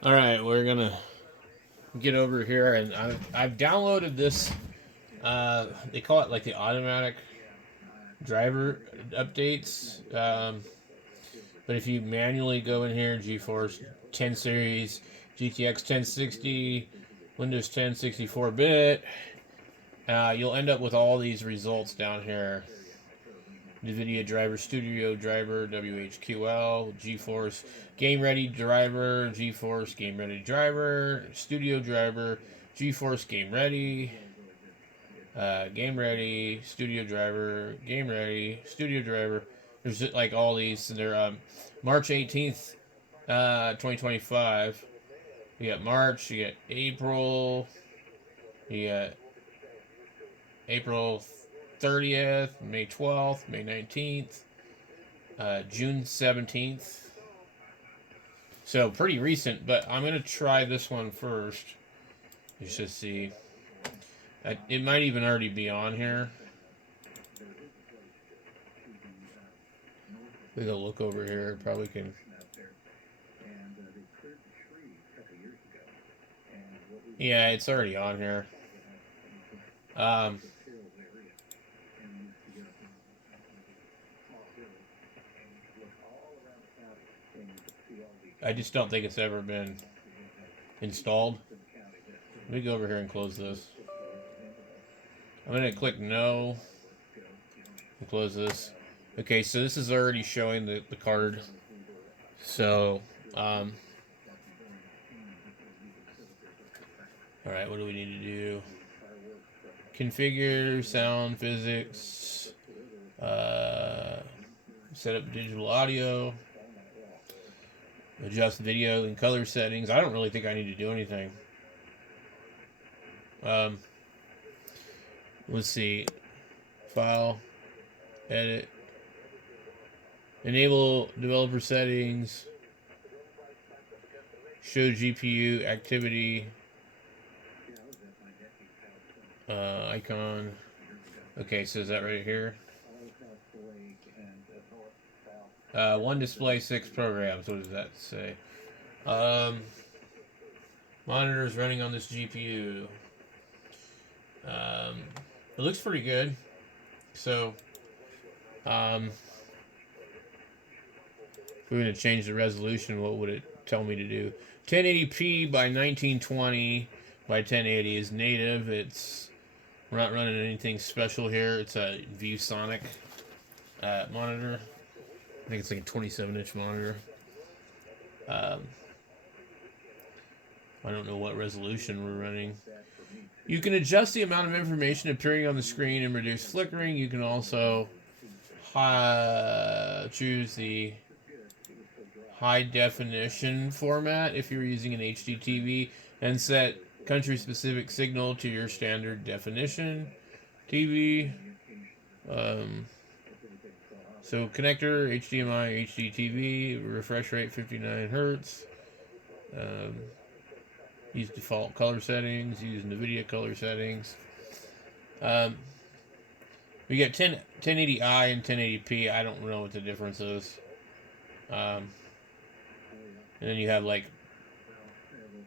All right, we're gonna get over here, and I've downloaded this. They call it like the automatic driver updates. But if you manually go in here, GeForce 10 series, GTX 1060, Windows 10 64-bit, you'll end up with all these results down here. NVIDIA driver, Studio driver, WHQL, GeForce Game Ready driver, GeForce Game Ready driver, Studio driver, GeForce Game Ready, Studio driver, Game Ready, Studio driver. There's like all these. They're March 18th, 2025. You got March, you got April, you got April 30th, May 12th, May 19th, June 17th. So pretty recent, but I'm gonna try this one first. You should see. It might even already be on here. We go look over here. Probably can. Yeah, it's already on here. Um, I just don't think it's ever been installed. Let me go over here and close this. I'm gonna click no and close this. Okay, so this is already showing the card. So, all right, what do we need to do? Configure sound physics. Set up digital audio. Adjust video and color settings. I don't really think I need to do anything. Um, let's see. File. Edit. Enable developer settings. Show GPU activity. Icon. Okay, so is that right here? One display, 6 programs. What does that say? Monitors running on this GPU. It looks pretty good. So, if we're going to change the resolution, what would it tell me to do? 1080p by 1920 by 1080 is native. We're not running anything special here. It's a ViewSonic monitor. I think it's like a 27-inch monitor. I don't know what resolution we're running. You can adjust the amount of information appearing on the screen and reduce flickering. You can also choose the high definition format if you're using an HD TV and set country specific signal to your standard definition TV. So connector, HDMI, HD TV, refresh rate 59 hertz. Use default color settings, use NVIDIA color settings. We get 1080i and 1080p. I don't know what the difference is. And then you have like,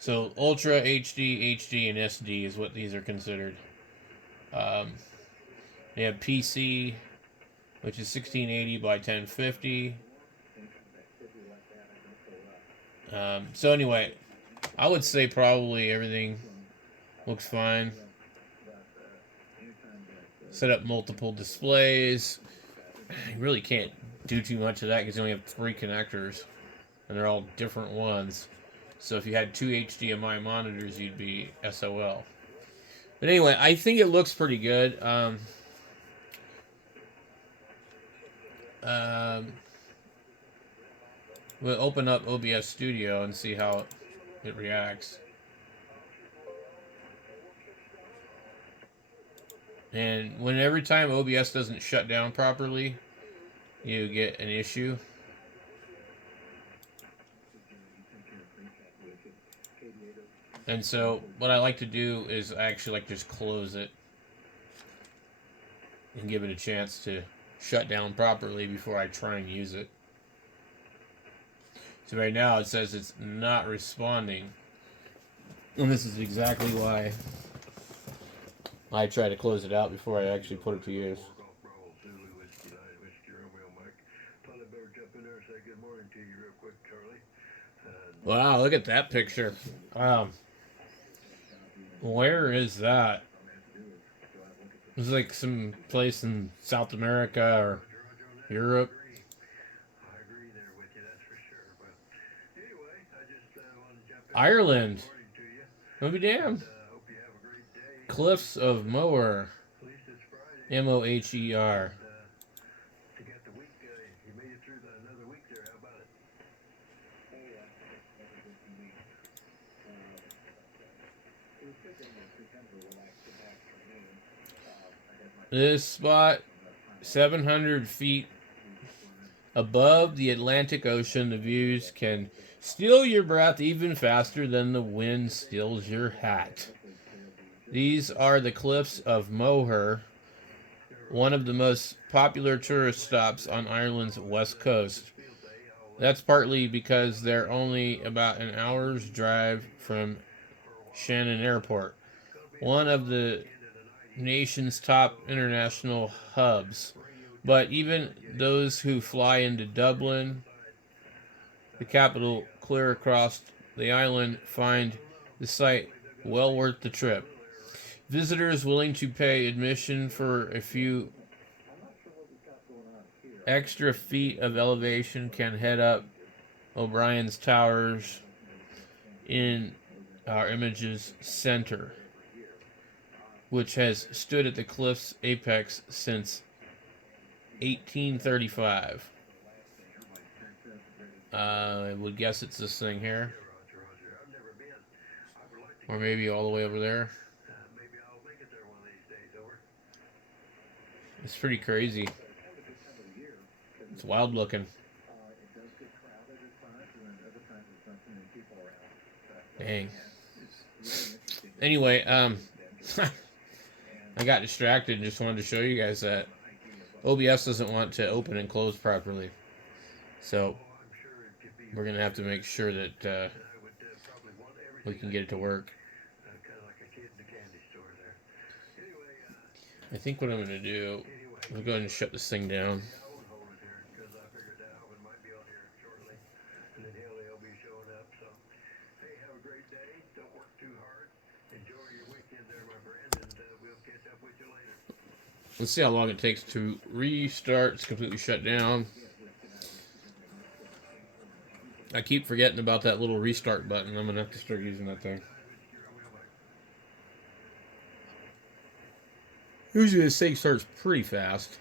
so Ultra, HD, HD, and SD is what these are considered. They have PC, which is 1680 by 1050. So anyway, I would say probably everything looks fine. Set up multiple displays. You really can't do too much of that because you only have 3 connectors, and they're all different ones. So if you had 2 HDMI monitors, you'd be SOL. But anyway, I think it looks pretty good. We'll open up OBS Studio and see how it reacts. And when every time OBS doesn't shut down properly, you get an issue. And so what I like to do is I actually like just close it and give it a chance to shut down properly before I try and use it. So right now it says it's not responding. And this is exactly why I try to close it out before I actually put it to use. Wow, look at that picture. Where is that? It's like some place in South America or Europe. Ireland. I'll be damned. Cliffs of Moher. Moher. This spot, 700 feet above the Atlantic Ocean, the views can steal your breath even faster than the wind steals your hat. These are the cliffs of Moher, one of the most popular tourist stops on Ireland's west coast. That's partly because they're only about an hour's drive from Shannon Airport, one of the nation's top international hubs. But even those who fly into Dublin, the capital, clear across the island, find the site well worth the trip. Visitors willing to pay admission for a few extra feet of elevation can head up O'Brien's Towers in our image's center, which has stood at the cliff's apex since 1835. I would guess it's this thing here. Or maybe all the way over there. It's pretty crazy. It's wild looking. Dang. Anyway, I got distracted and just wanted to show you guys that OBS doesn't want to open and close properly. So we're going to have to make sure that we can get it to work. I think what I'm going to do, I'm going to shut this thing down. Let's see how long it takes to restart. It's completely shut down. I keep forgetting about that little restart button. I'm going to have to start using that thing. Usually this thing starts pretty fast.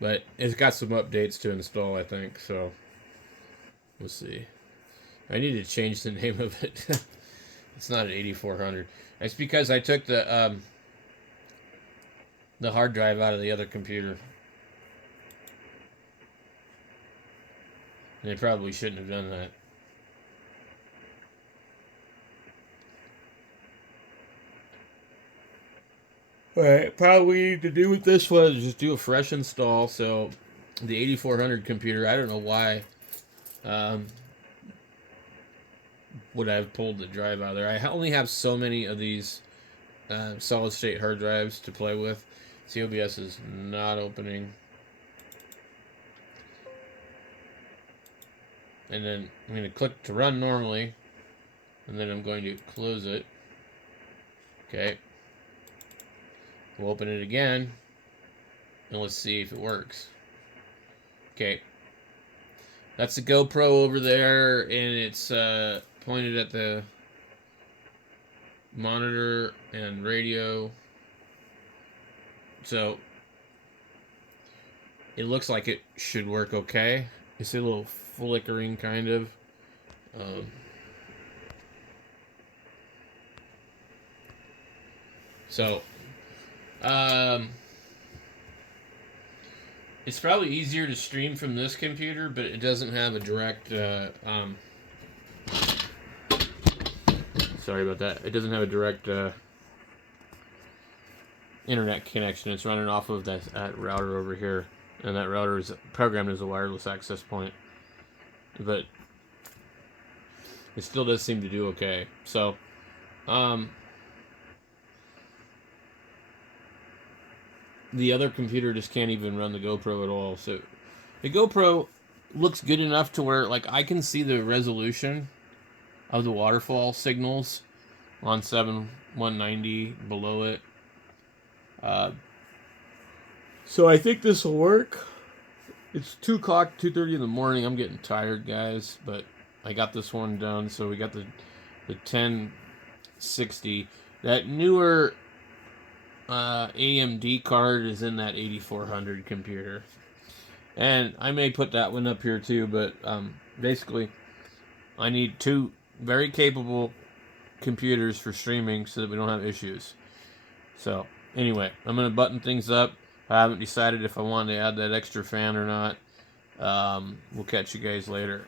But it's got some updates to install, I think, so we'll see. I need to change the name of it. It's not an 8400. It's because I took the hard drive out of the other computer. And they probably shouldn't have done that. Alright, probably we need to do with this one is just do a fresh install. So the 8400 computer, I don't know why would I have pulled the drive out of there. I only have so many of these solid state hard drives to play with. COBS is not opening. And then I'm going to click to run normally. And then I'm going to close it. Okay. We'll open it again. And let's see if it works. Okay. That's the GoPro over there. And it's pointed at the monitor and radio. So it looks like it should work okay. It's a little flickering kind of. It's probably easier to stream from this computer, but it doesn't have a direct sorry about that. It doesn't have a direct internet connection. It's running off of that router over here, and that router is programmed as a wireless access point, but it still does seem to do okay. So, the other computer just can't even run the GoPro at all. So, the GoPro looks good enough to where, like, I can see the resolution of the waterfall signals on 7190 below it. So I think this will work. It's 2 o'clock, 2:30 in the morning. I'm getting tired, guys, but I got this one done. So we got the 1060. That newer AMD card is in that 8400 computer. And I may put that one up here too, but basically I need 2 very capable computers for streaming so that we don't have issues. So anyway, I'm going to button things up. I haven't decided if I want to add that extra fan or not. We'll catch you guys later.